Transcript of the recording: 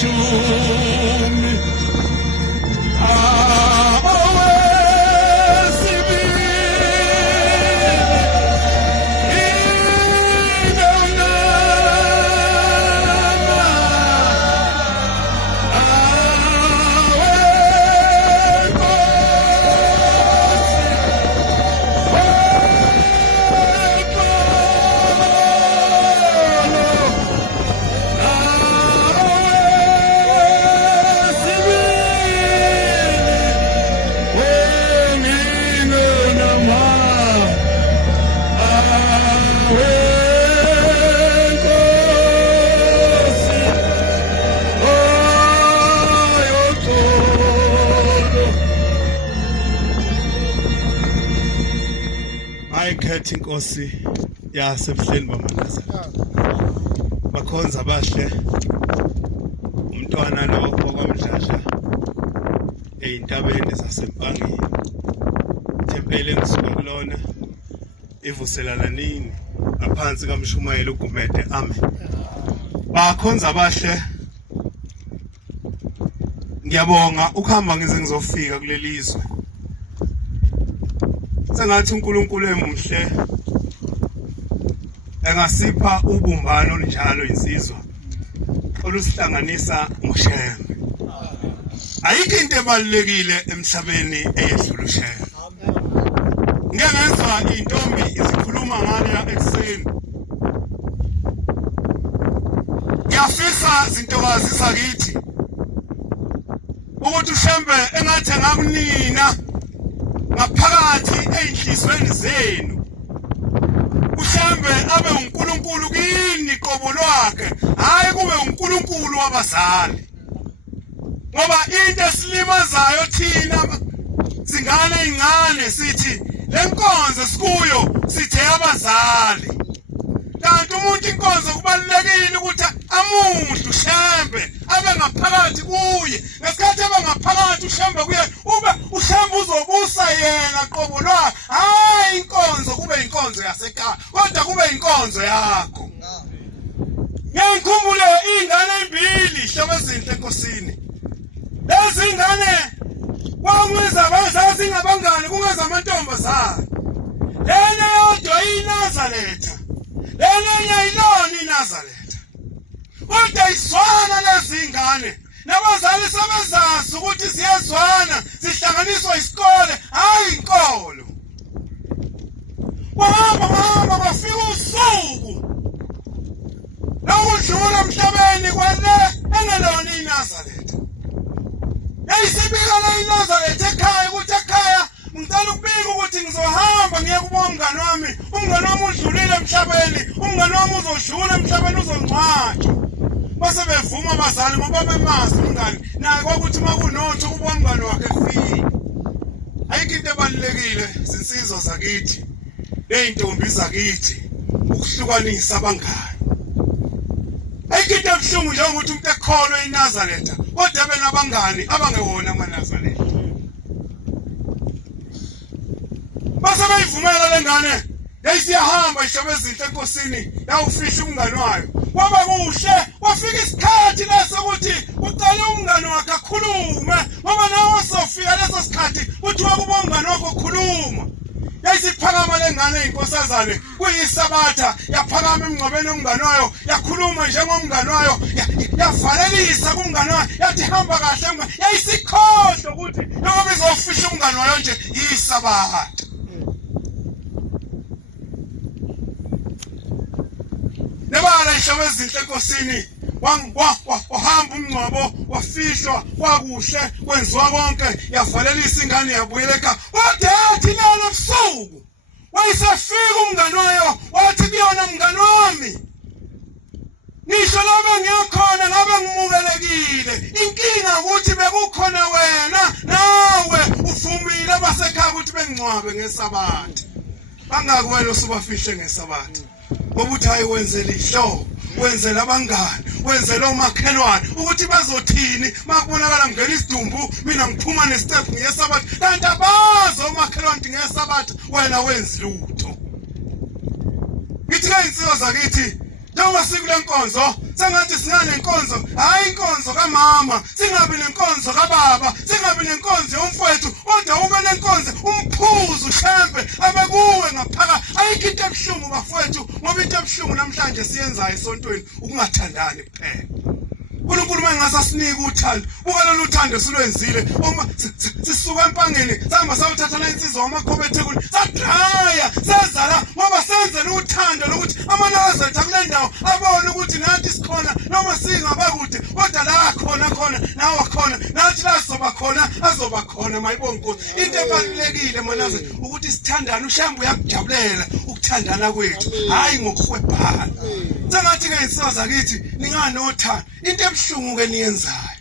ishumi ayikhetha inkosi yasebuhleni bamanazana bakhonza bahle umntwana lo okwamdladla eintabeni zasempangeni thempele ngisuka kulona ivuselana nini ngaphansi kaMshumayeli uGumede amen bakhonza bahle ngiyabonga ukuhamba ngize ngizofika kulelizwe sengathi uNkulunkulu emuhle engasipha ubumbano njalo insizwa olusihlanganisa ngoshembe ayikho into ebalulekile emhlabeni eyedlula ushembe ngiyengezwa intombi izikhuluma ngalo ekseni ngiyafisa izintokazi zakithi ukuthi ushembe engathi ngakunina ngaphakathi einhlizweni zenu ushembe abe uNkulunkulu kini qobo lwakhe hayi kube uNkulunkulu wabazali ngoba into esilimazayo thina singane ingane sithi lenkonzo sikuyo sithe abazali kanti umuntu inkonzo kubalulekile ukuthi amuhle ushembe abe ngaphakathi kuye ngesikhathi abe ngaphakathi ushembe kuye ube ushembe uzobusa yena qobo lwakhe hayi inkonzo kube inkonzo yasekhaya kodwa kube inkonzo yakho ngiyakhumbula ingane ezimbili hlobo ezinhle enkosini lezi ingane kwangeza abazazi ngabangani kungeza amantombazana lena yodwa iNazaretha lena yayilona iNazaretha kodwa iswana lezi ingane nabazali sebezazi ukuthi siyazwana sihlanganiswa isikole hayi inkolo wahamba bafika usuku lokudlula emhlabeni kwale engelona iNazaretha yayisibika la iNazaretha ekhaya ukuthi ekhaya ngicela ukubika ukuthi ngizohamba ngiye kubo umngane wami udlulile emhlabeni umngane wami uzodlula emhlabeni uzongcwatshwa base bevuma abazali ngoba bemazi umngane naye kwakuthi makunotho kubo umngane wakhe efike ayikho into ebalulekile zinsizwa zakithi neintombi zakithi ukuhlukanisa abangane ayikho into ebuhlungu njengokuthi umuntu ekholwe iNazaretha kodwa benabangani abangewona amaNazaretha base bayivumela lengane yayisiyahamba ihlobo ezinhle enkosini yawufisha umngane wayo kwaba kuhle wafika isikhathi lesokuthi ucela umngane wakhe akhulume ngoba nawe sofika leso sikhathi uthi wakuba umngane wakho okhuluma yayisiphakama lengane inkosazane kuyisabatha yaphakama emngcwabeni omngane wayo yakhuluma njengomngane wayo yavalelisa kumngane wayo yathi hamba kahle yayisikhohlwa ukuthi noma izofisha umngane wayo nje yisabatha nebala ihlobo ezinhle enkosini wahamba umngcwabo wafishwa kwakuhle kwenziwa konke yavalelisa ingane yabuyela ekhaya kodwa yathi lelo busuku wayisafika umngane wayo wathi kuyona mngane wami ngisho lobe ngiyakhona ngabe ngimukelekile inkinga ukuthi bekukhona wena nawe uvumile abasekhaya ukuthi bengcwabe ngesabatha bangakwelo subafishe ngesabatha ngoba uthi hayi wenzele ihlobo wenzela abangani wenzela omakhelwane ukuthi bazothini makubonakala ngena isidumbu mina ngiphuma nestep ngesabatha kanti abazo omakhelwane ngesabatha wena wenza lutho ngithi ke insizwa zakithi njengoba sikule nkonzo sengathi singane inkonzo hayi inkonzo kamama, singabi nenkonzo kababa, singabi nenkonzo yomfowethu, kodwa ube nenkonzo umphuzo uthembe abekuwe ngaphakathi. Ayikho into ebuhlungu bafowethu, ngoba into ebuhlungu namhlanje siyenzayo esontweni ukungathandani kuphela. uNkulunkulu mangasasinika uthando, buka lolu thando silwenzile uma sisuka empangeni sihamba sayothatha la insizwa wamakhobethekhulu sadraya sezala ngoba senzela uthando lokuthi amanazareth akule ndawo abone ukuthi nathi sikhona noma singabakude kodwa la khona nawe khona nathi la soba khona azoba khona. Mayibonge Nkosi, into ebalulekile manazareth ukuthi sithandane. Ushambe uyakujabulela ukuthandana kwethu, hayi ngokuhwebhana. Sengathi ke insaza kithi ninganothando, into ebuhlungu ke niyenzayo